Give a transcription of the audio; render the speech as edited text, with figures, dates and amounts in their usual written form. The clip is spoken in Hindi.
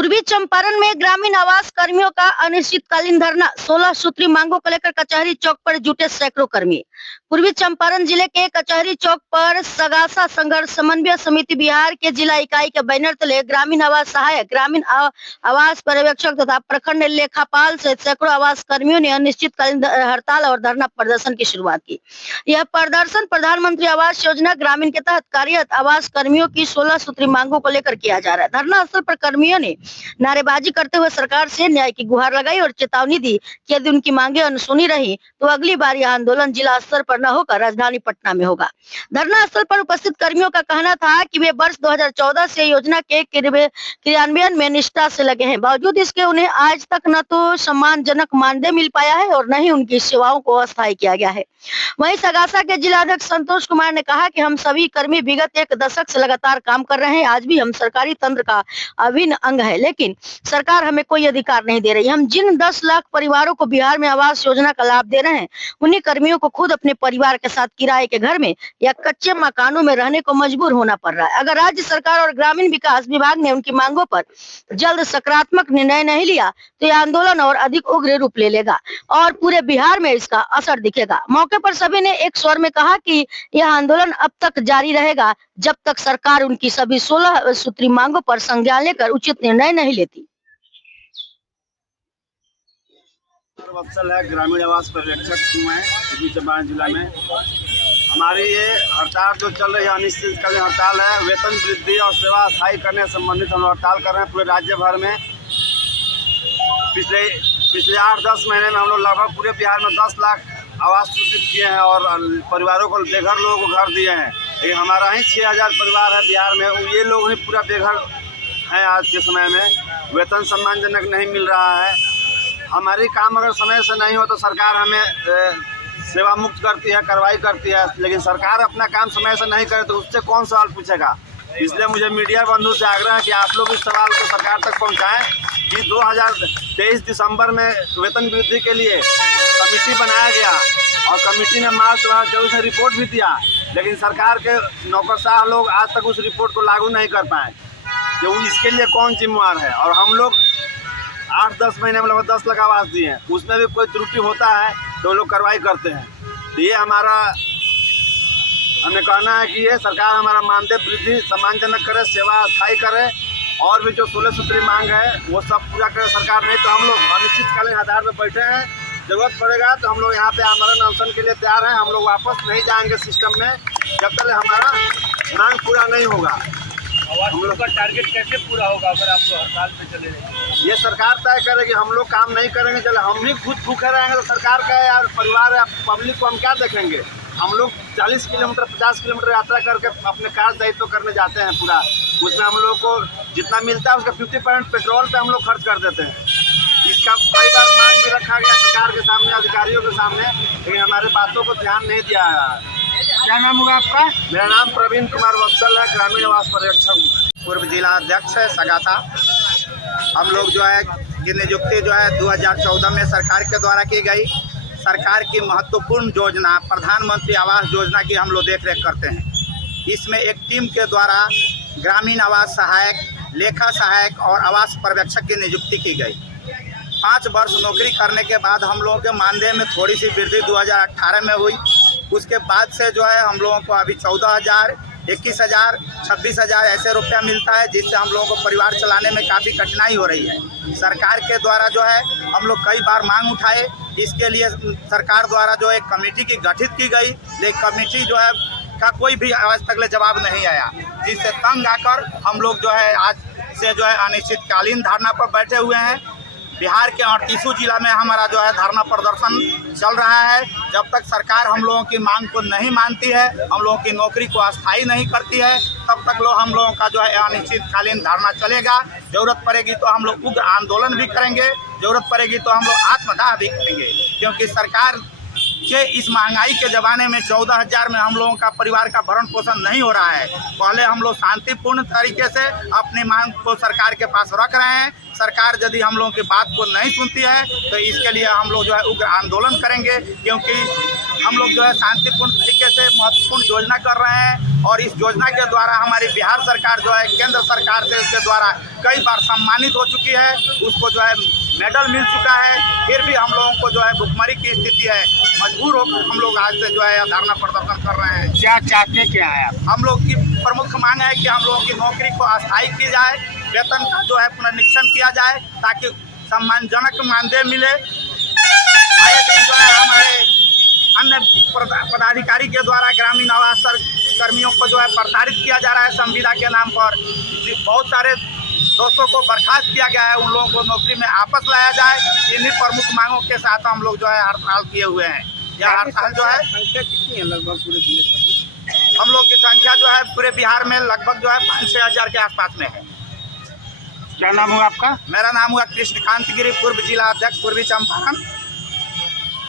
पूर्वी चंपारण में ग्रामीण आवास कर्मियों का अनिश्चितकालीन धरना। 16 सूत्री मांगों को लेकर कचहरी चौक पर जुटे सैकड़ों कर्मी। पूर्वी चंपारण जिले के कचहरी चौक पर सगासा संघर्ष समन्वय समिति बिहार के जिला इकाई के बैनर तले ग्रामीण आवास सहायक, ग्रामीण आवास पर्यवेक्षक तथा प्रखंड लेखापाल सहित सैकड़ों आवास कर्मियों ने अनिश्चितकालीन हड़ताल और धरना प्रदर्शन की शुरुआत की। यह प्रदर्शन प्रधानमंत्री आवास योजना ग्रामीण के तहत कार्यरत आवास कर्मियों की 16 सूत्री मांगों को लेकर किया जा रहा है। धरना स्थल पर कर्मियों ने नारेबाजी करते हुए सरकार से न्याय की गुहार लगाई और चेतावनी दी कि यदि उनकी मांगे अनसुनी रही तो अगली बार यह आंदोलन जिला स्तर पर न होकर राजधानी पटना में होगा। धरना स्थल पर उपस्थित कर्मियों का कहना था कि वे वर्ष 2014 से योजना के क्रियान्वयन में निष्ठा से लगे हैं। बावजूद इसके उन्हें आज तक न तो सम्मानजनक मानदेय मिल पाया है और न ही उनकी सेवाओं को अस्थायी किया गया है। वहीं सगासा के जिलाध्यक्ष संतोष कुमार ने कहा कि हम सभी कर्मी विगत एक दशक से लगातार काम कर रहे हैं। आज भी हम सरकारी तंत्र का अभिन्न अंग है, लेकिन सरकार हमें कोई अधिकार नहीं दे रही। हम जिन 10 लाख परिवारों को बिहार में आवास योजना का लाभ दे रहे हैं, उन्हीं कर्मियों को खुद अपने परिवार के साथ किराए के घर में या कच्चे मकानों में रहने को मजबूर होना पड़ रहा है। अगर राज्य सरकार और ग्रामीण विकास विभाग ने उनकी मांगों पर जल्द सकारात्मक निर्णय नहीं लिया तो यह आंदोलन और अधिक उग्र रूप ले लेगा और पूरे बिहार में इसका असर दिखेगा। मौके पर सभी ने एक स्वर में कहा कि यह आंदोलन अब तक जारी रहेगा जब तक सरकार उनकी सभी 16 सूत्री मांगों पर संज्ञान लेकर उचित निर्णय नहीं लेती। वत्सल है, ग्रामीण आवास पर्यवेक्षक मैं पूर्वी चंपारण जिला में। हमारी ये हड़ताल जो चल रही है अनिश्चितकालीन हड़ताल है। वेतन वृद्धि और सेवा स्थायी करने से संबंधित हम हड़ताल कर रहे हैं पूरे राज्य भर में। पिछले 8-10 महीने में हम लोग लगभग पूरे बिहार में 10 लाख आवास स्वीकृत किए हैं और परिवारों को बेघर लोगों को घर दिए हैं। लेकिन हमारा ही 6000 परिवार है बिहार में, ये लोग ही पूरा बेघर हैं। आज के समय में वेतन सम्मानजनक नहीं मिल रहा है। हमारी काम अगर समय से नहीं हो तो सरकार हमें सेवा मुक्त करती है, कार्रवाई करती है, लेकिन सरकार अपना काम समय से नहीं करे तो उससे कौन सवाल पूछेगा। इसलिए मुझे मीडिया बंधु से आग्रह है कि आप लोग इस सवाल को सरकार तक पहुंचाएं कि 2023 दिसंबर में वेतन वृद्धि के लिए कमेटी बनाया गया और कमेटी ने मार्च 2024 में रिपोर्ट भी दिया, लेकिन सरकार के नौकरशाह लोग आज तक उस रिपोर्ट को लागू नहीं कर पाए। तो इसके लिए कौन जिम्मेवार है। और हम लोग 8-10 महीने में लगभग 10 लाख आवास दिए हैं, उसमें भी कोई त्रुटि होता है तो लोग कार्रवाई करते हैं। तो ये हमें कहना है कि ये सरकार हमारा मानदेय वृद्धि सम्मानजनक करे, सेवा स्थायी करे और भी जो 16 सूत्री मांग है वो सब पूरा करे सरकार। नहीं तो हम लोग अनिश्चितकालीन आधार पर बैठे हैं। जरूरत पड़ेगा तो हम लोग यहाँ पे आमरण अनशन के लिए तैयार हैं। हम लोग वापस नहीं जाएंगे सिस्टम में जब तक हमारा मांग पूरा नहीं होगा। हम लोग का टारगेट कैसे पूरा होगा अगर आपको हड़ताल पे चले जाएंगे? ये सरकार तय करेगी। हम लोग काम नहीं करेंगे, चले हम ही खुद भूखे रहेंगे तो सरकार का यार परिवार या पब्लिक को हम क्या देखेंगे। हम लोग 40 किलोमीटर 50 किलोमीटर यात्रा करके अपने कार्य दायित्व करने जाते हैं पूरा। उसमें हम लोग को जितना मिलता है उसका 50% पेट्रोल पे हम लोग खर्च कर देते हैं। इसका कई बार मांग भी रखा गया सरकार के सामने, अधिकारियों के सामने, लेकिन हमारे बातों को ध्यान नहीं दिया है। क्या नाम होगा आपका? मेरा नाम प्रवीण कुमार वत्सल है, ग्रामीण आवास पर्यवेक्षक पूर्व जिला अध्यक्ष है सगासा। हम लोग जो है की नियुक्ति जो है 2014 में सरकार के द्वारा की गई। सरकार की महत्वपूर्ण योजना प्रधानमंत्री आवास योजना की हम लोग देख रेख करते हैं। इसमें एक टीम के द्वारा ग्रामीण आवास सहायक, लेखा सहायक और आवास पर्यवेक्षक की नियुक्ति की गई। 5 वर्ष नौकरी करने के बाद हम लोगों के मानदेय में थोड़ी सी वृद्धि 2018 में हुई। उसके बाद से जो है हम लोगों को अभी 14,000, 21,000, 26,000 ऐसे रुपया मिलता है, जिससे हम लोगों को परिवार चलाने में काफ़ी कठिनाई हो रही है। सरकार के द्वारा जो है हम लोग कई बार मांग उठाए। इसके लिए सरकार द्वारा जो एक कमेटी की गठित की गई, लेकिन कमेटी जो है का कोई भी आज तक जवाब नहीं आया, जिससे तंग आकर हम लोग जो है आज से जो है अनिश्चितकालीन धरना पर बैठे हुए हैं। बिहार के 38 जिला में हमारा जो है धरना प्रदर्शन चल रहा है। जब तक सरकार हम लोगों की मांग को नहीं मानती है, हम लोगों की नौकरी को अस्थायी नहीं करती है, तब तक हम लोगों का जो है अनिश्चितकालीन धरना चलेगा। जरूरत पड़ेगी तो हम लोग उग्र आंदोलन भी करेंगे, जरूरत पड़ेगी तो हम लोग आत्मदाह भी करेंगे, क्योंकि सरकार कि इस महंगाई के ज़माने में 14,000 में हम लोगों का परिवार का भरण पोषण नहीं हो रहा है। पहले हम लोग शांतिपूर्ण तरीके से अपनी मांग को सरकार के पास रख रहे हैं। सरकार यदि हम लोगों की बात को नहीं सुनती है तो इसके लिए हम लोग जो है उग्र आंदोलन करेंगे, क्योंकि हम लोग जो है शांतिपूर्ण तरीके से महत्वपूर्ण योजना कर रहे हैं और इस योजना के द्वारा हमारी बिहार सरकार जो है केंद्र सरकार से उसके द्वारा कई बार सम्मानित हो चुकी है, उसको जो है मेडल मिल चुका है। फिर भी हम लोगों को जो है भुखमरी की स्थिति है, मजबूर होकर हम लोग आज से जो है धरना प्रदर्शन कर रहे हैं। क्या चाहते क्या है आप? हम लोग की प्रमुख मांग है कि हम लोगों की नौकरी को अस्थायी की जाए, वेतन का जो है पुनरीक्षण किया जाए ताकि सम्मानजनक मानदेय मिले। आए दिन जो है हमारे अन्य पदाधिकारी के द्वारा ग्रामीण आवास कर्मियों को जो है प्रताड़ित किया जा रहा है संविदा के नाम पर। बहुत सारे दोस्तों को बर्खास्त किया गया है, उन लोगों को नौकरी में वापस लाया जाए। इन्हीं प्रमुख मांगों के साथ हम लोग जो है हड़ताल किए हुए हैं। यह हड़ताल जो है संख्या कितनी है लगभग पूरे जिले में? हम लोग की संख्या जो है पूरे बिहार में लगभग जो है 5-6 हज़ार के आसपास में है। क्या नाम हुआ आपका? मेरा नाम हुआ कृष्णकांत गिरी, पूर्व जिला अध्यक्ष पूर्वी चंपारण।